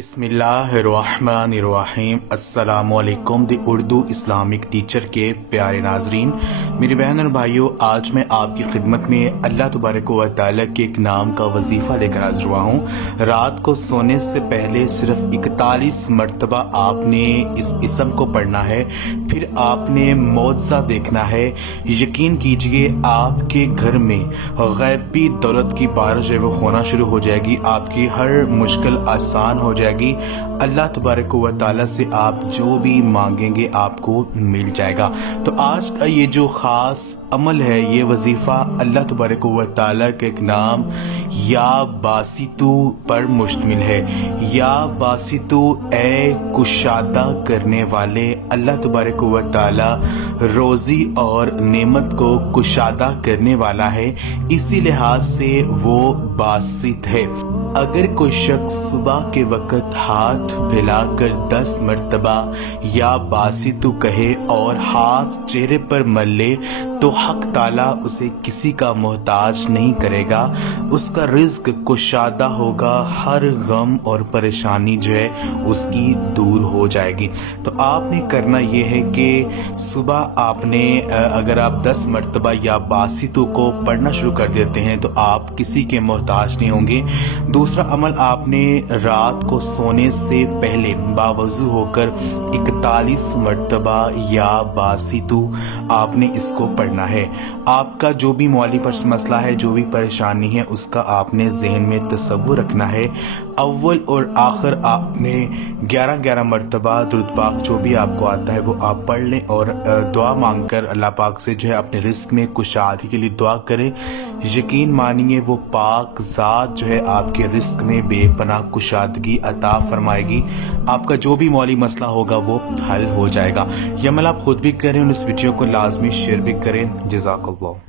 बिस्मिल्लाहिर्रहमानिर्रहीम। अस्सलामुअलैकुम दी Urdu Islamic teacher के प्यारे नाजरीन, मेरी बहन और भाइयों, आज मैं आपकी खिदमत में अल्लाह तबारक व तआला के एक नाम का वजीफ़ा लेकर हाज़िर हुआ हूँ। रात को सोने से पहले सिर्फ 41 मरतबा आपने इस इसम को पढ़ना है, फिर आपने मौज़ा देखना है। यकीन कीजिए आपके घर में गैबी दौलत की बारिश जो वो होना शुरू हो जाएगी, आपकी हर मुश्किल आसान हो जाएगी। अल्लाह तबारक व तआला से आप जो भी मांगेंगे आपको मिल जाएगा। तो आज का ये जो ख़ास अमल है, ये वजीफ़ा अल्लाह तबारक व तआला के एक नाम या बासितु पर मुश्तमिल है। या बासितु, ए कुशादा करने वाले, अल्लाह तबारक व तआला रोज़ी और नेमत को कुशादा करने वाला है, इसी लिहाज से वो बासित है। अगर कोई शख्स सुबह के वक़्त हाथ फैलाकर 10 मरतबा या बासितु कहे और हाथ चेहरे पर मल ले तो हक ताला उसे किसी का मोहताज नहीं करेगा, उसका रिज़्क कुशादा होगा, हर गम और परेशानी जो है उसकी दूर हो जाएगी। तो आपने करना ये है कि सुबह आपने अगर आप 10 मरतबा या बासितु को पढ़ना शुरू कर देते हैं तो आप किसी के मोहताज नहीं होंगे। दूसरा अमल, आपने रात को सोने से पहले बावजू होकर 41 मरतबा या बासितु आपने इसको पढ़ना है। आपका जो भी मौली पर मसला है, जो भी परेशानी है, उसका आपने जहन में तसव्वुर रखना है। अव्वल और आखिर आपने 11-11 मरतबा दुरूद पाक जो भी आपको आता है वो आप पढ़ लें और दुआ मांगकर अल्लाह पाक से जो है अपने रिस्क में कुशादगी के लिए दुआ करें। यकीन मानिए वो पाक ज़ात जो है आपके रिस्क में बेपनाह कुशादगी अता फरमाएगी। आपका जो भी मौली मसला होगा वो हल हो जाएगा। ये अमल आप खुद भी करें और इस वीडियो को लाजमी शेयर भी करें। जज़ाकल्लाह।